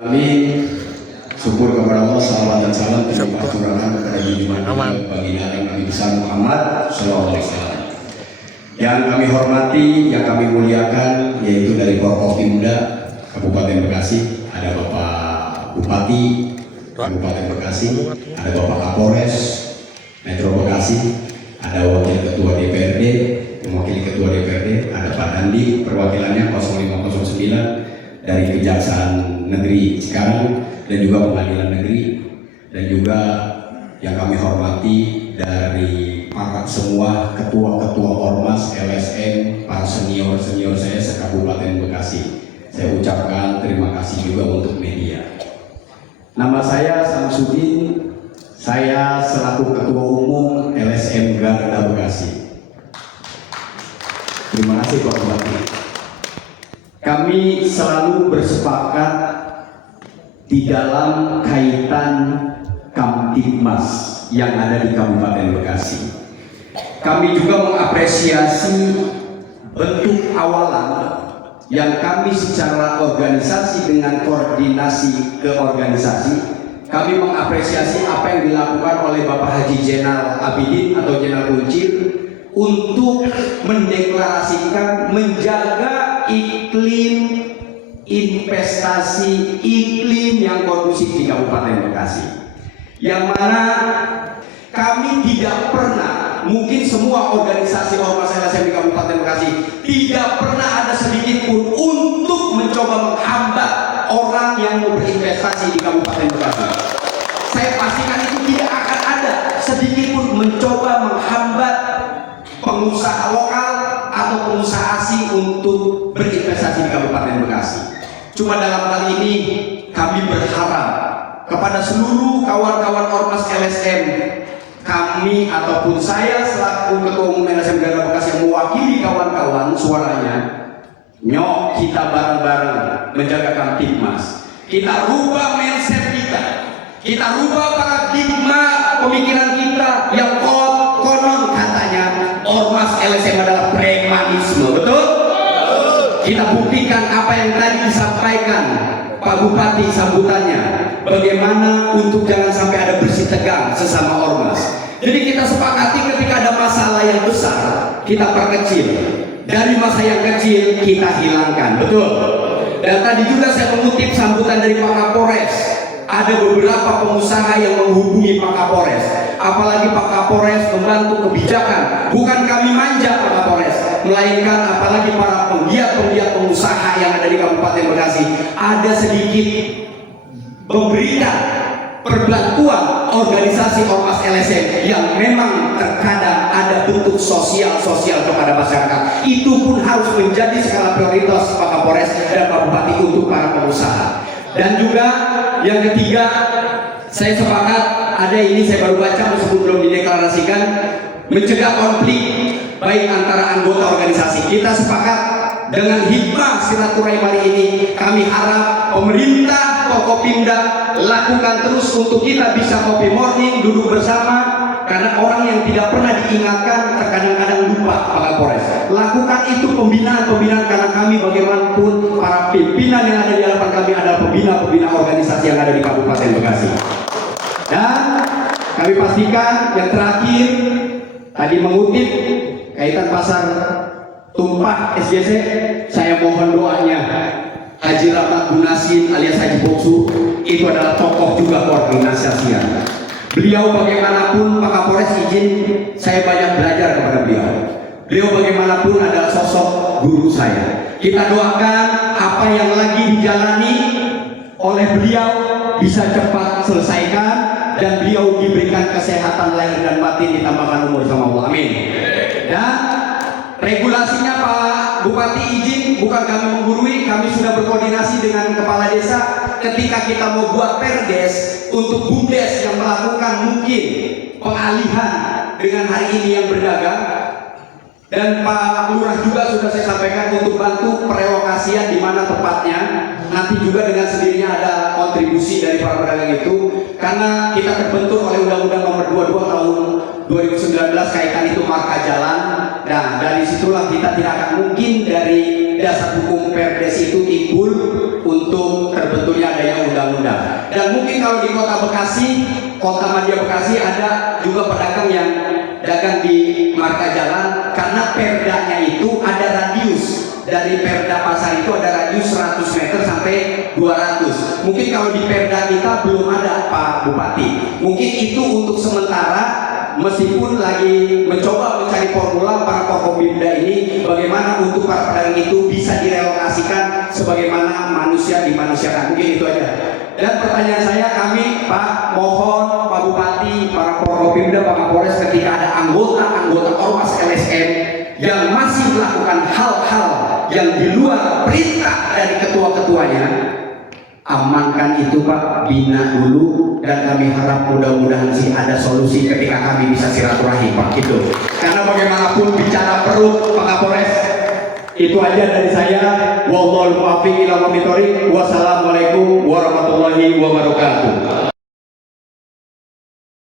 Amin. Syukur kepada Allah, salawat dan salam terlimpah curahan kepada junjungan baginda Nabi besar Muhammad Sallallahu Alaihi Wasallam. Yang kami hormati, yang kami muliakan, yaitu dari Forkopimda Kabupaten Bekasi, ada Bapak Bupati Kabupaten Bekasi, ada Bapak Kapolres Metro Bekasi, ada Wakil Ketua DPRD, mewakili Ketua DPRD, ada Pak Dandi, perwakilannya 0509 dari Kejaksaan Negeri Cikarang dan juga Pengadilan Negeri, dan juga yang kami hormati dari para semua ketua-ketua ormas, LSM, para senior-senior saya se-Kabupaten Bekasi. Saya ucapkan terima kasih juga untuk media. Nama saya Samsudin, saya selaku Ketua Umum LSM Garda Bekasi. Terima kasih Pak Bupati. Kami selalu bersepakat di dalam kaitan Kamtibmas yang ada di Kabupaten Bekasi. Kami juga mengapresiasi bentuk awalan yang kami secara organisasi dengan koordinasi ke organisasi, kami mengapresiasi apa yang dilakukan oleh Bapak Haji Zainal Abidin atau Zainal Kuncir untuk mendeklarasikan menjaga iklim investasi, iklim yang kondusif di Kabupaten Bekasi, yang mana kami tidak pernah, mungkin semua organisasi ormas LSM di Kabupaten Bekasi tidak pernah ada sedikit pun untuk mencoba menghambat orang yang mau berinvestasi di Kabupaten Bekasi. Saya pastikan itu tidak akan ada sedikit pun mencoba menghambat pengusaha lokal atau pengusaha asing untuk berinvestasi di Kabupaten Bekasi. Cuma dalam hal ini kami berharap kepada seluruh kawan-kawan ormas LSM, kami ataupun saya selaku Ketua Umum LSM Garda Bekasi yang mewakili kawan-kawan suaranya, nyok kita bareng-bareng menjaga Kamtibmas. Kita rubah mindset kita rubah paradigma pemikiran kita yang konon katanya ormas LSM adalah premanisme, betul? Kita buktikan apa yang tadi disampaikan Pak Bupati sambutannya, bagaimana untuk jangan sampai ada bersih tegang sesama ormas. Jadi kita sepakati ketika ada masalah yang besar kita perkecil, dari masa yang kecil kita hilangkan, betul? Dan tadi juga saya mengutip sambutan dari Pak Kapolres, ada beberapa pengusaha yang menghubungi Pak Kapolres, apalagi Pak Kapolres membantu kebijakan. Bukan kami manja Pak Kapolres, melainkan apalagi para penggiat-penggiat pengusaha yang ada di Kabupaten Bekasi ada sedikit memberikan perbantuan organisasi ormas LSM yang memang terkadang ada bentuk sosial kepada masyarakat. Itu pun harus menjadi skala prioritas Pak Kapolres dan Pak Bupati untuk para pengusaha. Dan juga yang ketiga, saya sepakat, ada ini saya baru baca meskipun belum dideklarasikan, mencegah konflik baik antara anggota organisasi. Kita sepakat dengan hikmah silaturahim hari ini, kami harap pemerintah Forkopimda lakukan terus untuk kita bisa kopi morning, duduk bersama, karena orang yang tidak pernah diingatkan terkadang-kadang lupa Pak Kapolres. Lakukan itu pembinaan karena kami bagaimanapun para pimpinan yang ada di hadapan kami adalah pembina organisasi yang ada di Kabupaten Bekasi. Dan kami pastikan yang terakhir tadi mengutip kaitan pasar tumpah SJC, saya mohon doanya Haji Rahmat Gunasin alias Haji Boksu, itu adalah tokoh juga koordinasinya. Beliau bagaimanapun Pak Kapolres izin saya banyak belajar kepada beliau. Beliau bagaimanapun adalah sosok guru saya. Kita doakan apa yang lagi dijalani oleh beliau bisa cepat selesaikan dan beliau diberikan kesehatan lahir dan batin, ditambahkan umur sama Allah. Amin. Dan regulasinya Pak Bupati izin, bukan kami menggurui, kami sudah berkoordinasi dengan kepala desa ketika kita mau buat perdes untuk bumdes yang melakukan mungkin pengalihan dengan hari ini yang berdagang, dan Pak Lurah juga sudah saya sampaikan untuk bantu perelokasian di mana tepatnya. Nanti juga dengan sendirinya ada kontribusi dari para pedagang itu, karena kita terbentur oleh Undang-Undang Nomor 22 Tahun 2019 kaitan itu marka jalan. Nah, dari situlah kita tidak akan mungkin dari dasar hukum Perdes itu timbul untuk terbentuknya adanya undang-undang. Dan mungkin kalau di kota Bekasi, kota Madia Bekasi ada juga pedagang yang dagang di marka jalan, karena perdanya itu ada radius. Dari perda pasar itu ada radius 100 meter sampai 200. Mungkin kalau di perda kita belum ada, Pak Bupati. Mungkin itu untuk sementara, meskipun lagi mencoba mencari formula para Forkopimda ini, bagaimana untuk para pedagang itu bisa direlokasikan sebagaimana manusia dimanusiakan. Mungkin itu aja. Dan pertanyaan saya, kami Pak mohon Pak Bupati, para Forkopimda, Pak Kapolres, ketika ada anggota Ormas LSM yang masih melakukan hal-hal yang di luar perintah dari ketua-ketuanya, amankan itu Pak, bina dulu, dan kami harap mudah-mudahan sih ada solusi ketika kami bisa silaturahim Pak, gitu. Karena bagaimanapun bicara perut Pak Kapolres. Itu aja dari saya. Wallahul muwaffiq ila aqwamit thoriq. Wassalamualaikum warahmatullahi wabarakatuh.